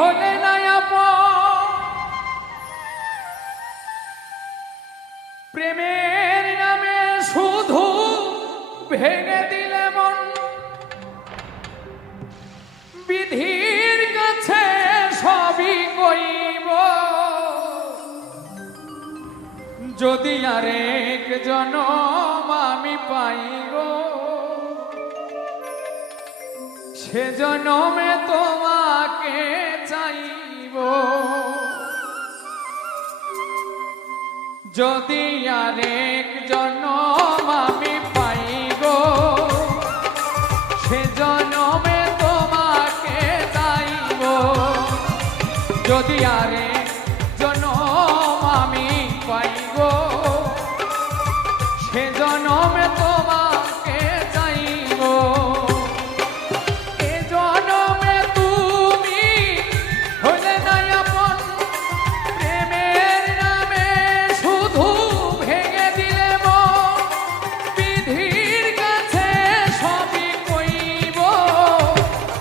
হলে না আপন, প্রেমের নামে শুধু ভেঙে দিলে মন, বিধির কাছে সবই কইব, যদি আরেক জনম আমি পাই গো, সে জনমে তোমাকে চাইব, যদি আরেক জনম আমি পাই গো, সে জনমে তোমাকে চাইব, যদি আরেক জনম আমি পাই গো, সে জনমে তোমাকে চাইব, এ জনমে তুমি হলে না আপন, প্রেমের নামে শুধু ভেঙে দিলে মন, বিধির কাছে সবই কইব,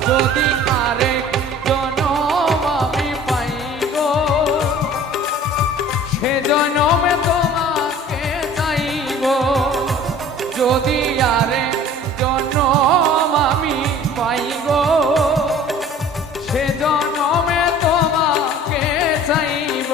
যদি আরেক জনম আমি পাই গো, সে জনমে তোমাকে চাইব, যদি আরেক জনম আমি পাই গো, সে জনমে তোমাকে চাইব।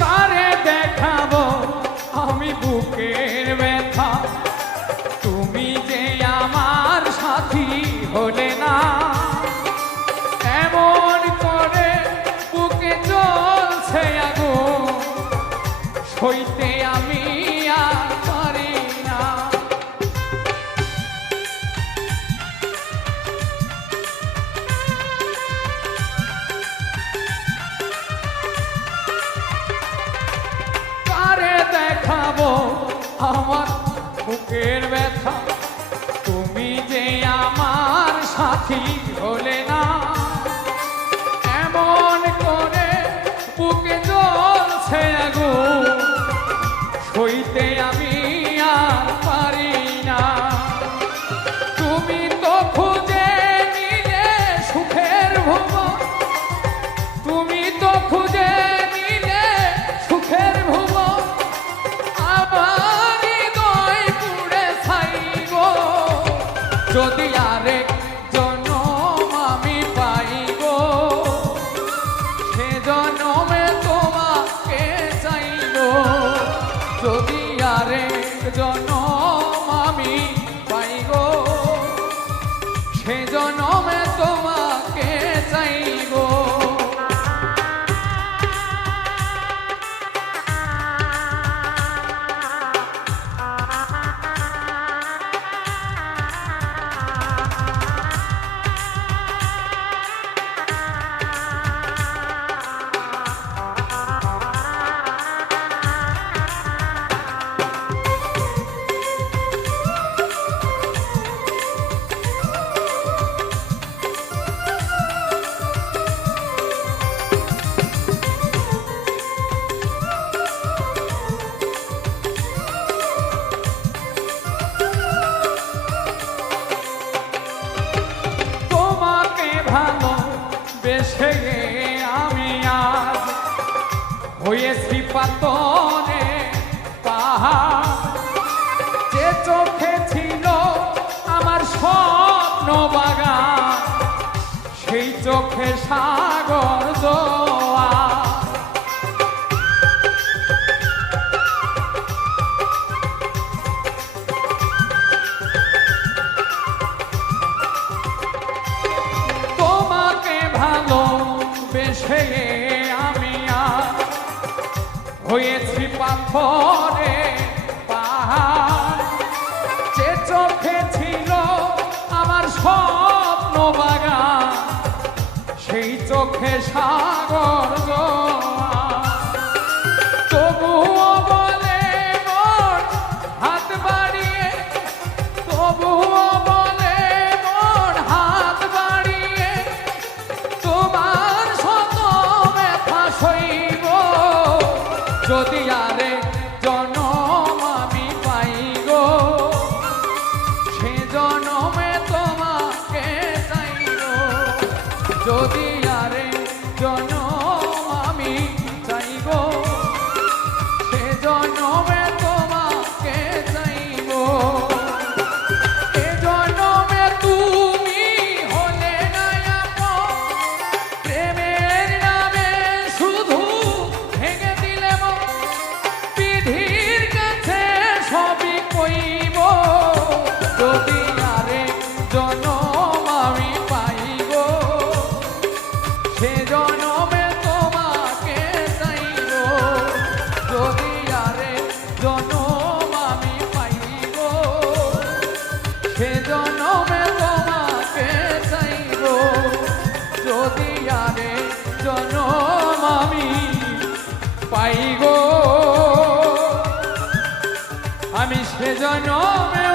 কারে দেখাবো আমি বুকের ব্যথা, তুমি যে আমার সাথী হলে না, এমন করে বুকে জ্বলছে আগুন, সইতে আমি আর পারি না, কারে দেখাবো আমার বুকের ব্যথা, তুমি যে আমার সাথী হলে না, এমন করে বুকে জ্বলছে আগুন, সইতে আমি আর পারি না, তুমি তো খুঁজে নিলে সুখের ভুবন, তুমি তো খুঁজে নিলে সুখের ভুবন, আমার হৃদয় পুড়ে ছাই গো, যদি আরেক জনম আমি পাই গো, সে জনমে তোমাকে চাইব, যদি আরেক জনম আমি পাই গো, সে জনমে তোমাকে চাইব। বেশে আমি আজ হয়েছি পাতনে পাহাড়, যে চোখে ছিল আমার স্বপ্ন বাগান, সেই চোখে সাগর জোয়ার, বেশে আমি আর হয়েছি পাথরে পাহাড়, যে চোখে ছিল আমার স্বপ্ন বাগান, সেই চোখে সাগর জোয়ার। তবুও বলে মন হাত বাড়িয়ে, তবুও বলে মন হাত বাড়িয়ে, তোমার শত ব্যথা সইব যদি আরে জনম আমি পাই গো, সে জনমে তোমাকে চাইব। যদি আরে জনম আমি চাইব, সে জনমে তোমাকে চাইব। এ জনমে তুমি হলে না আপন, প্রেমের নামে শুধু ভেঙে দিলে মন। বিধির কাছে সবই কইব যদি আরে জনম আমি পাইব, সে জনমে তোমাকে চাইব। যদি আরে জনম আমি পাইব, সে জনমে তোমাকে চাইব। যদি আরে জনম আমি পাইব, আমি সে জনমে